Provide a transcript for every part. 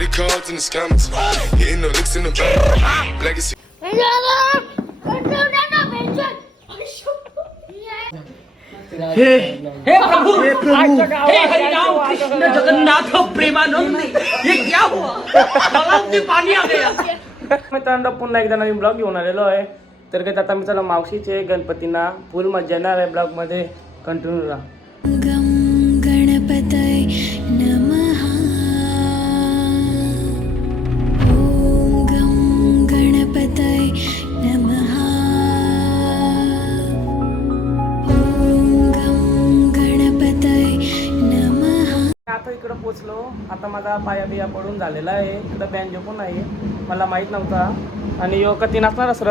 credit cards and the scammers. Hitting the licks in the back. Legacy. हे प्रभु हे हरिनाम कृष्ण जगन्नाथ प्रेमानंद ये क्या हुआ तलाव में पानी आ गया. मित्रांनो पुन्हा एकदा नवीन ब्लॉग घेऊन आलेलो आहे. तर काही आता मी चला मावशीचे गणपतींना फुल मजा येणार आहे. ब्लॉग मध्ये कंटिन्यू राहा. गम गणपतये नमः. ओम गम गणपतये नमः. ओम गम गणपतये नमः. आता इकडं पोचलो. आता माझा पाया बिया पडून झालेला आहे. इकडं बँजो पण आहे, मला माहीत नव्हता. आणि यो कधी नाचणार सर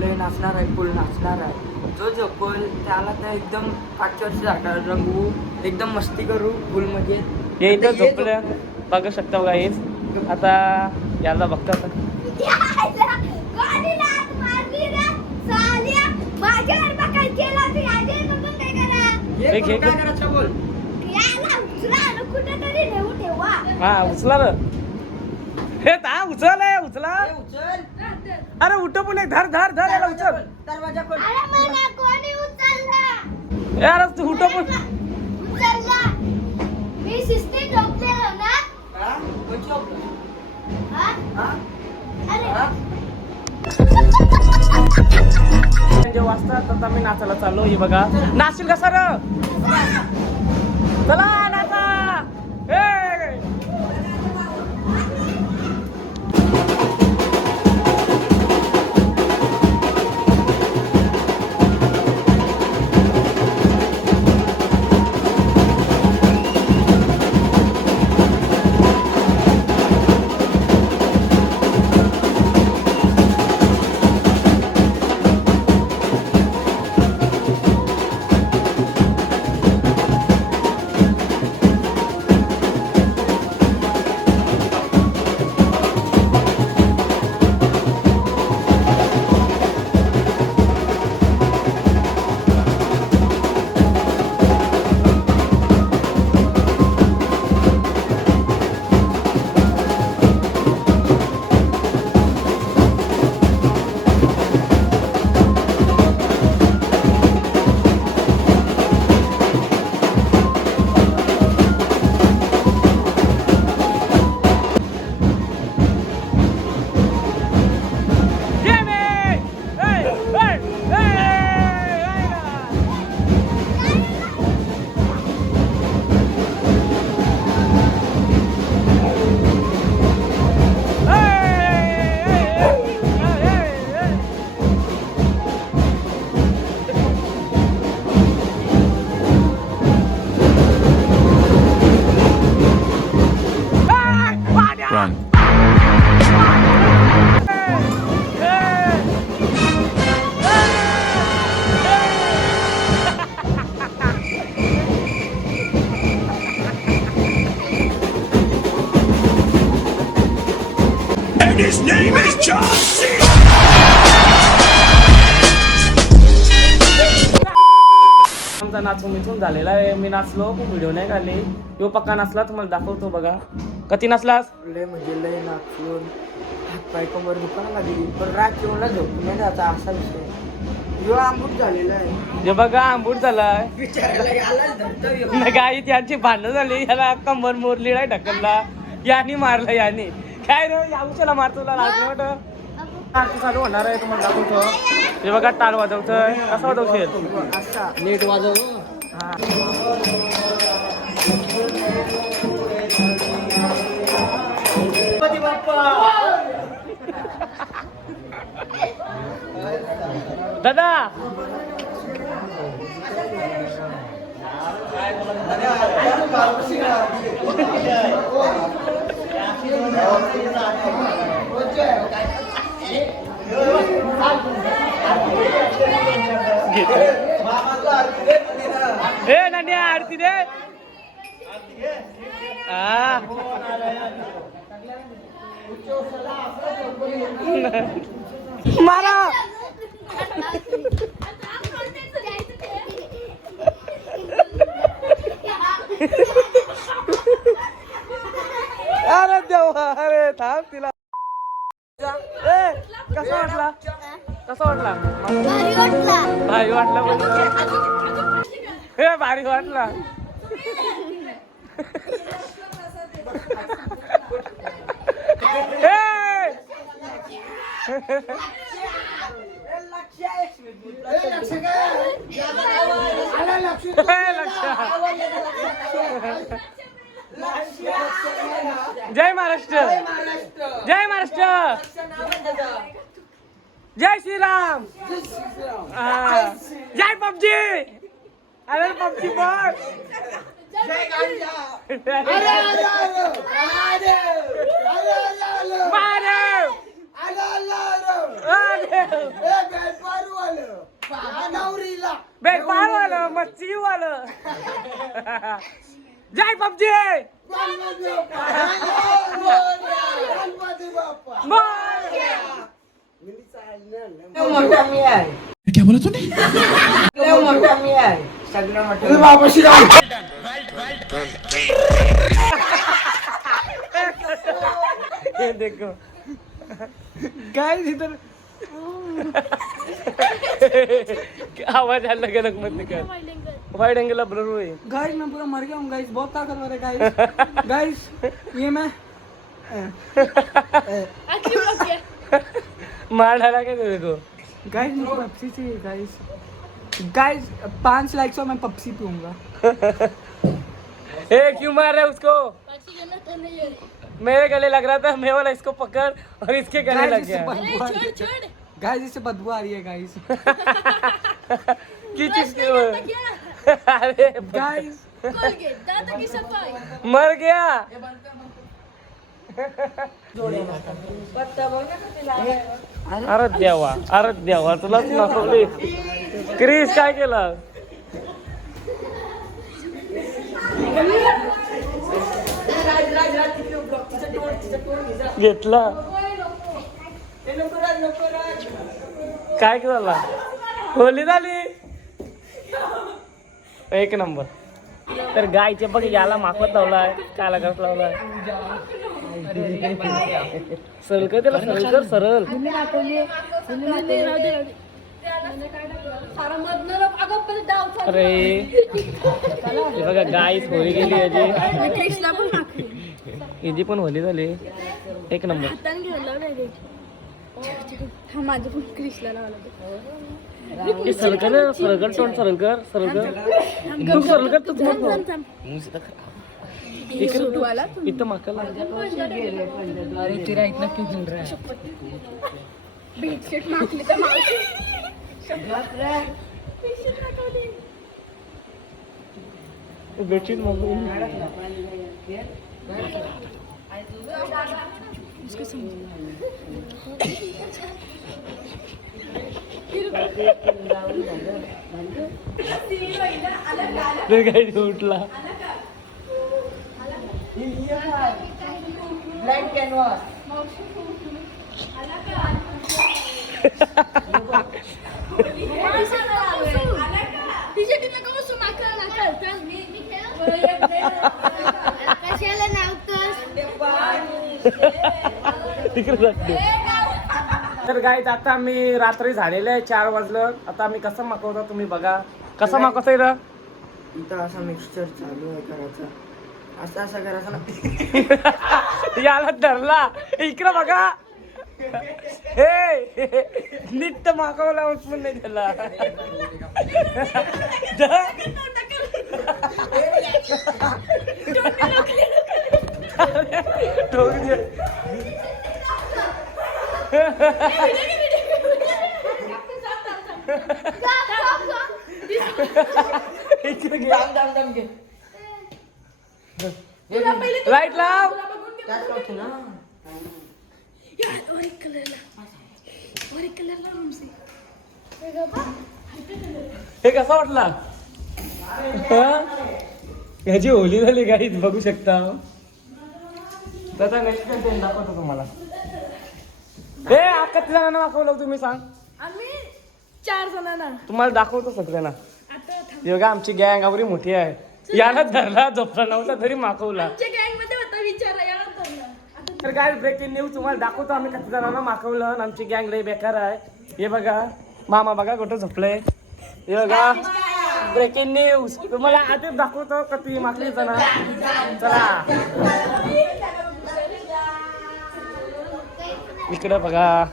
लय नाचणार आहे, फुल नाचणार आहे. जो झोपल त्याला तर एकदम पाचव्या रंगू, एकदम मस्ती करू फुल मध्ये. हे इथं झोपलं बघू शकता बघा. हेच आता याला बघता आता. हा उचला र. हे ता उचल आहे उचला. अरे उठो पण एक धर धर धर याला उचल. दरवाजा खोल. यार तू उठो पण. मी शिस्तीत झोपलेलो ना. हा? कोण झोपलं? हा? हा? अरे जे वाजतात आता मी नाचायला चाललो. हे बघा नाचशील का सर. चला नाचा. हे Run. And his name is John C. आमचा नाचून मिथून झालेला आहे. मी नाचलो पण व्हिडिओ नाही काढले. यो पक्का नाचला तुम्हाला दाखवतो बघा. कधी नाचलास. लय म्हणजे लय नाचून हातपाय कमर दुखायला लागली, पण रात्रीला झोपून नाही जायचा असा विषय. यो आंबूट झालेला आहे. हे बघा आंबूट झालाय. विचारायला आलाच धरतो. गाई त्यांची भांडणं झाली. याला कंबर मोरली नाही ढकलला. याने मारलं याने. काय रे याऊच्याला मारतो तुला लाज नाही वाटत. आरती चालू होणार आहे तुम्हाला दाखवतो. हे बघा टाळ वाजवतोय. कसं वाजवशील असा नीट वाजव. हा दादा हे नान्या आरती दे. मारा अरे देवा थांब तिला ए, कसा वाटला कसा वाटला भारी वाटला. भारी वाटला हे भारी वाटला जय महाराष्ट्र जय महाराष्ट्र जय श्रीराम जय पबजी अरे पबजी बोल बेकार वालं मच्छी वालं जय पबजी मोठा मी आहे क्या बोला तूने मोठा मी आहे सगळं मोठं ये देखो गाइस इधर आवाज आने लगा लग मत निकाल वाइड एंगल ब्लर हुई गाइस मैं पूरा मर गया हूँ गाइस बहुत ताकतवर है गाइस गाइस ये मैं मार डाला क्या तेरे को गाइस मुझे पेप्सी चाहिए गाइस गाइस 5 लाइक्स और मैं पेप्सी पीऊंगा ए क्यों मार रहे उसको मेरे गले लग रहा था मैं वाला इसको पकड़ और इसके गले लग गया गाइस इससे बदबू आ रही है गाइस की चीज की अरे गाइस मर गया अरे देवा तुलाच नसवली क्रिस काय केलं घेतला काय झाला होली झाली एक नंबर तर गायचे बघ याला माफत लावलाय काला घास लावलाय सरळ कर त्याला सरळ कर सरळ अरे हे बघा गायच होली गेली याची हिची पण होली झाली एक नंबर सरळ कर सरळ कर तोंड सरळ कर सरळ कर तू सरळ कर तू इथं माकाला अरे तेरा इतना क्यों हिल रहा है बेडशीट मागून उठला ब्लैक कैनवास कशाला नावतोस तिकडे जाते तर गाईत आता मी रात्री झालेलं आहे 4 वाजलं आता मी कसं मागवतो तुम्ही बघा कसं मागवतो इथं इथं असा मिक्सचर चालू आहे करायचा असं असं करायचं ना याला धरला इकडं बघा हे नीट मागवला पण नाही त्याला लाईट लाव हे कसा वाटला ह्याची होली झाली गाईच बघू शकता त्याचा नेक्स्ट कंटेंट दाखवतो तुम्हाला हे अक्का किती जणांना दाखवलं तुम्ही सांग आम्ही 4 जणांना तुम्हाला दाखवतो सगळ्यांना बघा आमची गँग आवरी मोठी आहे याला धरला झोपला नव्हता तरी मागवला आमच्या गँग मध्ये होता विचार याला धरला आता तर काय ब्रेकिंग न्यूज तुम्हाला दाखवतो आम्ही किती जणांना माखवलं आणि आमची गँग लय बेकार आहे. हे बघा मामा बघा कुठं झोपलंय. हे बघा ब्रेकिंग न्यूज तुम्हाला आधीच दाखवतो किती माखली जण. चला इकडे बघा.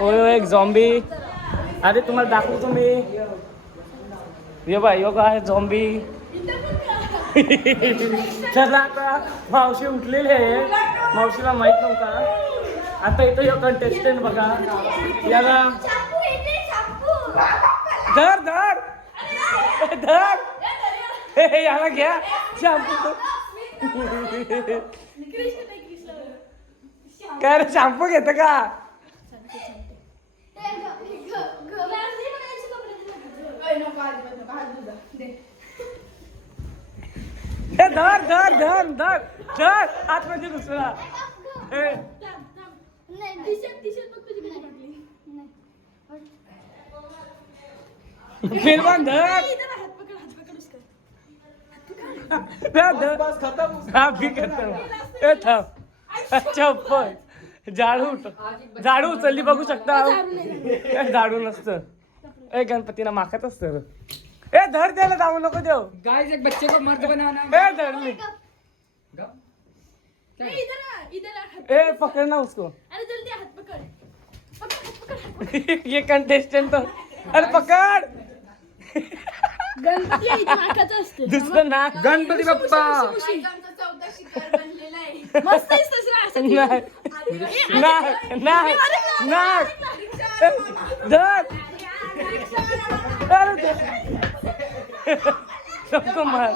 ओ एक झॉम्बी आधी तुम्हाला दाखवतो मी. ये बाय योगा आहे झॉम्बी. चला आता मावशी उठलेली आहे. मावशीला माहित नव्हता. आता इथं यो कंटेस्टंट बघा याला धर धर धर हे याला घ्या शॅम्पू. काय रे शॅम्पू घेतं का? हे धर धर धर धर धर आतमध्ये दुसरा. फिरवान धर हा मी करतो. चप्पल झाडू उचलली बघू शकता. झाडू नसतं. ए गणपतीला माखत असतं. ए धर द्यायला जाऊ नको देव. गाइस एक बच्चे को मर्द बनाना. ए धरली. ए पकड़ना उसको. अरे जल्दी हाथ पकड़. ये कंटेस्टेंट तो अरे पकड़. गणपती नाकाचं असते. दुसरं नाक. गणपती बाप्पा. मस्त आहेस तसं असं. नाक नाक नाक धर. अरे सबको मार.